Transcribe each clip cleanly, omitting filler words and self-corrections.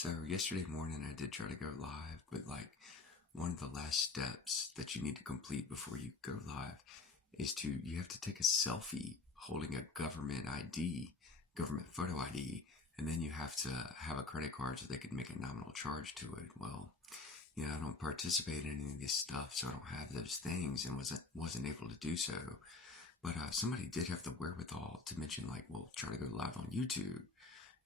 So yesterday morning I did try to go live, but like one of the last steps that you need to complete before you go live is you have to take a selfie holding a government ID, government photo ID, and then you have to have a credit card so they can make a nominal charge to it. Well, I don't participate in any of this stuff, so I don't have those things and wasn't able to do so. But somebody did have the wherewithal to mention like, well, try to go live on YouTube.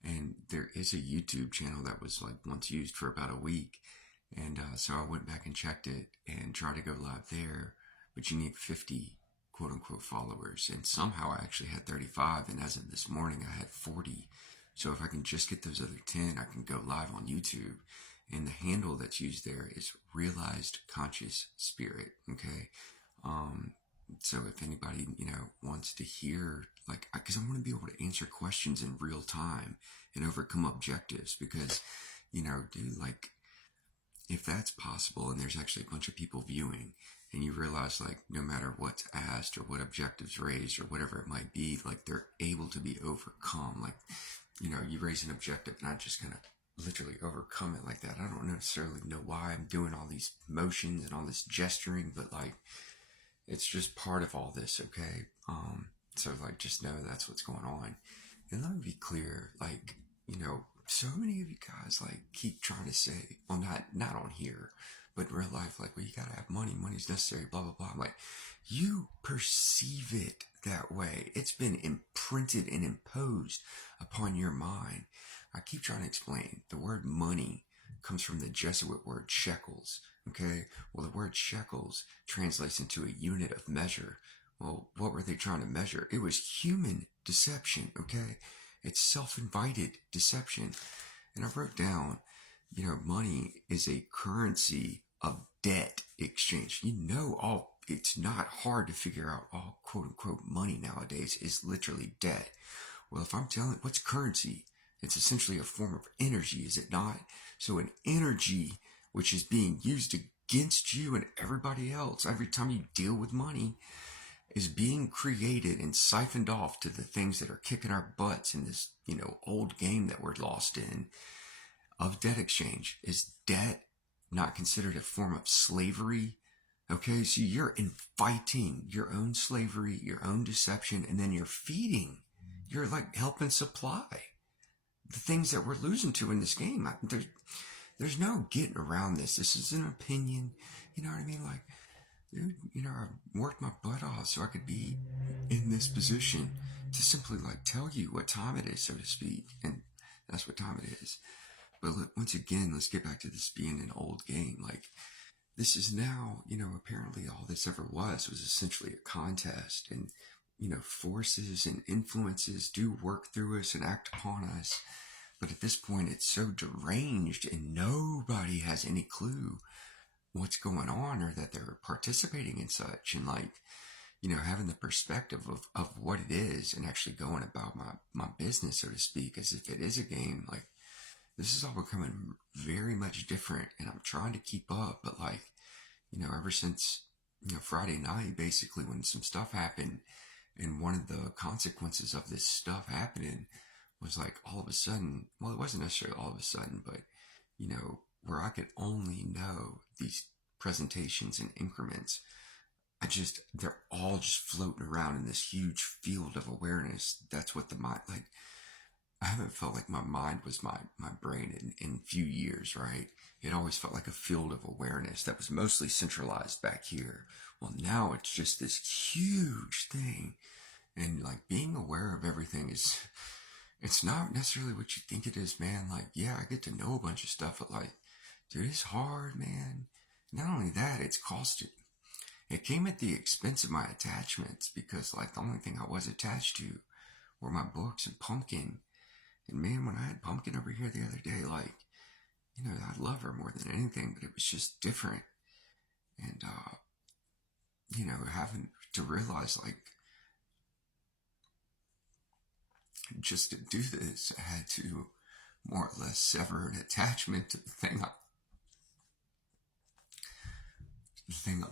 And there is a YouTube channel that was like once used for about a week. And so I went back and checked it and tried to go live there. But you need 50 quote unquote followers. And somehow I actually had 35. And as of this morning, I had 40. So if I can just get those other 10, I can go live on YouTube. And the handle that's used there is Realized Conscious Spirit. Okay. So if anybody, wants to hear, like, because I want to be able to answer questions in real time and overcome objectives because, dude, like, if that's possible and there's actually a bunch of people viewing and you realize, like, no matter what's asked or what objectives raised or whatever it might be, like, they're able to be overcome. Like, you raise an objective and I just kind of literally overcome it like that. I don't necessarily know why I'm doing all these motions and all this gesturing, but, like, it's just part of all this, okay? So like just know that's what's going on. And let me be clear, like, so many of you guys like keep trying to say, well, not on here, but in real life, like, well, you gotta have money, money's necessary, blah blah blah. I'm like, you perceive it that way. It's been imprinted and imposed upon your mind. I keep trying to explain. The word money comes from the Jesuit word shekels. Okay, well, the word shekels translates into a unit of measure. Well, what were they trying to measure? It was human deception. Okay, it's self-invited deception. And I wrote down, money is a currency of debt exchange. It's not hard to figure out all quote unquote money nowadays is literally debt. Well, if I'm telling, what's currency? It's essentially a form of energy, is it not? So an energy which is being used against you and everybody else every time you deal with money is being created and siphoned off to the things that are kicking our butts in this, old game that we're lost in of debt exchange. Is debt not considered a form of slavery? Okay, so you're inviting your own slavery, your own deception, and then you're like helping supply the things that we're losing to in this game. There's no getting around this. This is an opinion. You know what I mean? Like, dude, I worked my butt off so I could be in this position to simply like tell you what time it is, so to speak. And that's what time it is. But look, once again, let's get back to this being an old game. Like, this is now, apparently all this ever was essentially a contest. And, forces and influences do work through us and act upon us. But at this point, it's so deranged and nobody has any clue what's going on or that they're participating in such. And like, having the perspective of what it is and actually going about my business, so to speak, as if it is a game. Like, this is all becoming very much different and I'm trying to keep up. But like, ever since, Friday night, basically when some stuff happened and one of the consequences of this stuff happening was like all of a sudden, well, it wasn't necessarily all of a sudden, but, where I could only know these presentations in increments, they're all just floating around in this huge field of awareness. That's what the mind, like, I haven't felt like my mind was my brain in a few years, right? It always felt like a field of awareness that was mostly centralized back here. Well, now it's just this huge thing. And like being aware of everything it's not necessarily what you think it is, man. Like, yeah, I get to know a bunch of stuff, but like, dude, it's hard, man. Not only that, it's costed. It came at the expense of my attachments because like the only thing I was attached to were my books and Pumpkin. And man, when I had Pumpkin over here the other day, like, I love her more than anything, but it was just different. And, having to realize, like, just to do this, I had to more or less sever an attachment to the thing I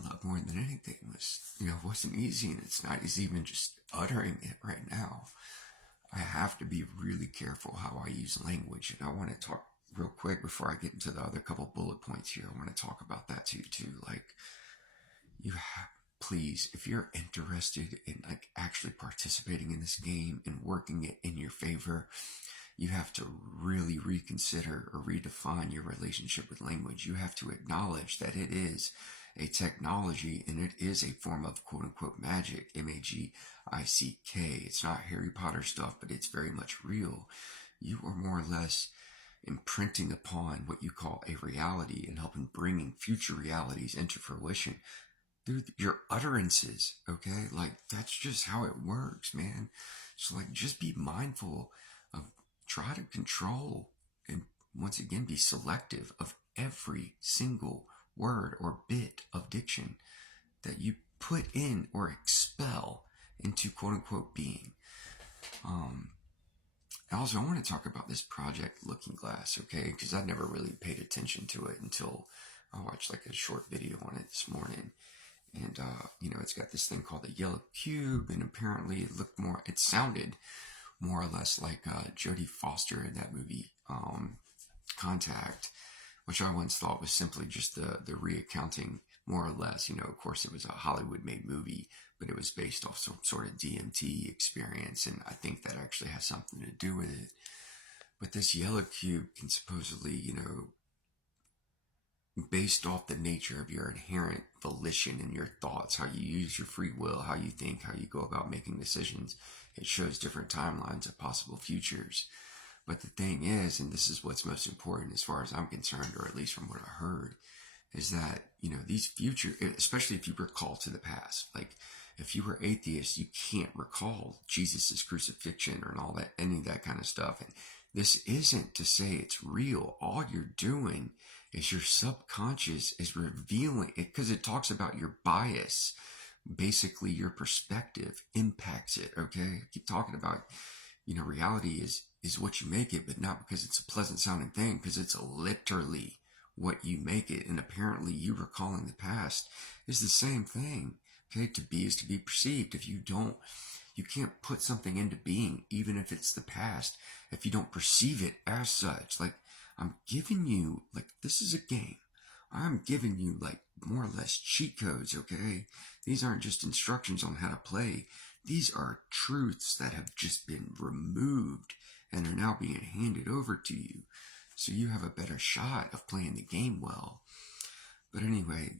love more than anything was, it wasn't easy and it's not easy even just uttering it right now. I have to be really careful how I use language, and I want to talk real quick before I get into the other couple bullet points here, I want to talk about that too. Like, you have, please, if you're interested in like actually participating in this game and working it in your favor, you have to really reconsider or redefine your relationship with language. You have to acknowledge that it is a technology and it is a form of quote unquote magic, MAGICK. It's not Harry Potter stuff, but it's very much real. You are more or less imprinting upon what you call a reality and helping bringing future realities into fruition through your utterances. Okay, like that's just how it works, man. So like, just be mindful of, try to control, and once again be selective of every single word or bit of diction that you put in or expel into quote unquote being. Also, I want to talk about this project Looking Glass, okay? Because I never really paid attention to it until I watched like a short video on it this morning. And, it's got this thing called the yellow cube, and apparently it sounded more or less like Jodie Foster in that movie, Contact, which I once thought was simply just the reaccounting, more or less. Of course, it was a Hollywood-made movie, but it was based off some sort of DMT experience, and I think that actually has something to do with it. But this yellow cube can supposedly, based off the nature of your inherent volition and your thoughts, how you use your free will, how you think, how you go about making decisions, it shows different timelines of possible futures. But the thing is, and this is what's most important as far as I'm concerned, or at least from what I heard, is that, these future, especially if you recall to the past, like if you were atheist, you can't recall Jesus's crucifixion or all that, any of that kind of stuff. And this isn't to say it's real. All you're doing is your subconscious is revealing it, because it talks about your bias. Basically, your perspective impacts it. Okay, I keep talking about, reality is what you make it, but not because it's a pleasant sounding thing, because it's literally what you make it. And apparently you recalling the past is the same thing. Okay, to be is to be perceived. If you can't put something into being, even if it's the past, if you don't perceive it as such. Like, I'm giving you, like, this is a game. I'm giving you, like, more or less cheat codes, okay? These aren't just instructions on how to play. These are truths that have just been removed and are now being handed over to you, so you have a better shot of playing the game well. But anyway,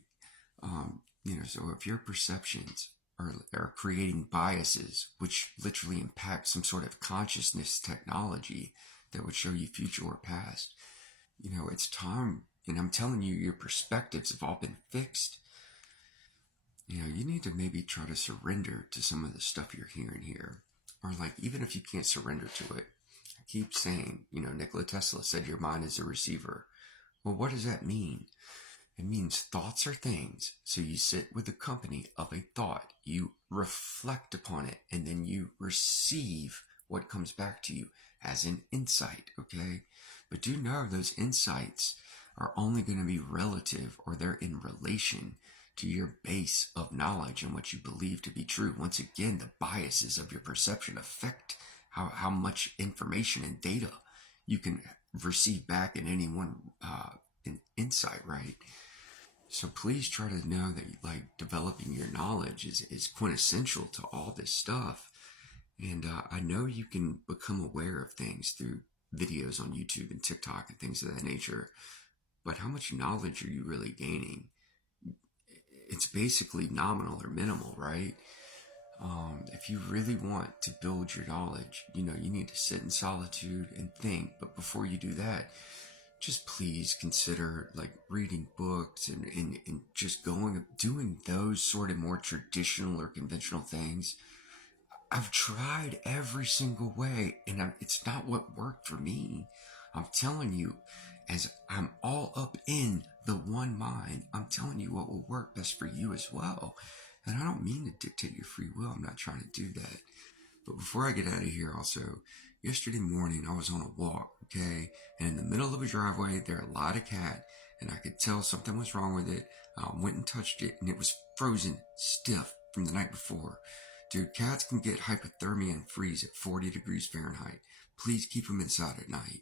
so if your perceptions are creating biases, which literally impact some sort of consciousness technology that would show you future or past, it's time, and I'm telling you, your perspectives have all been fixed. You need to maybe try to surrender to some of the stuff you're hearing here. Or like, even if you can't surrender to it, I keep saying, Nikola Tesla said your mind is a receiver. Well, what does that mean? It means thoughts are things. So you sit with the company of a thought, you reflect upon it, and then you receive what comes back to you as an insight, okay? But do know those insights are only going to be relative, or they're in relation to your base of knowledge and what you believe to be true. Once again, the biases of your perception affect how much information and data you can receive back in any one insight, right? So please try to know that, like, developing your knowledge is quintessential to all this stuff. And I know you can become aware of things through videos on YouTube and TikTok and things of that nature, but how much knowledge are you really gaining? It's basically nominal or minimal, right? If you really want to build your knowledge, you need to sit in solitude and think. But before you do that, just please consider like reading books and just doing those sort of more traditional or conventional things. I've tried every single way, and it's not what worked for me. I'm telling you, as I'm all up in the one mind, I'm telling you what will work best for you as well. And I don't mean to dictate your free will. I'm not trying to do that. But before I get out of here, also, yesterday morning I was on a walk, okay? And in the middle of a driveway, there a lot of cat, and I could tell something was wrong with it. I went and touched it, and it was frozen stiff from the night before. Dude, cats can get hypothermia and freeze at 40 degrees Fahrenheit. Please keep them inside at night.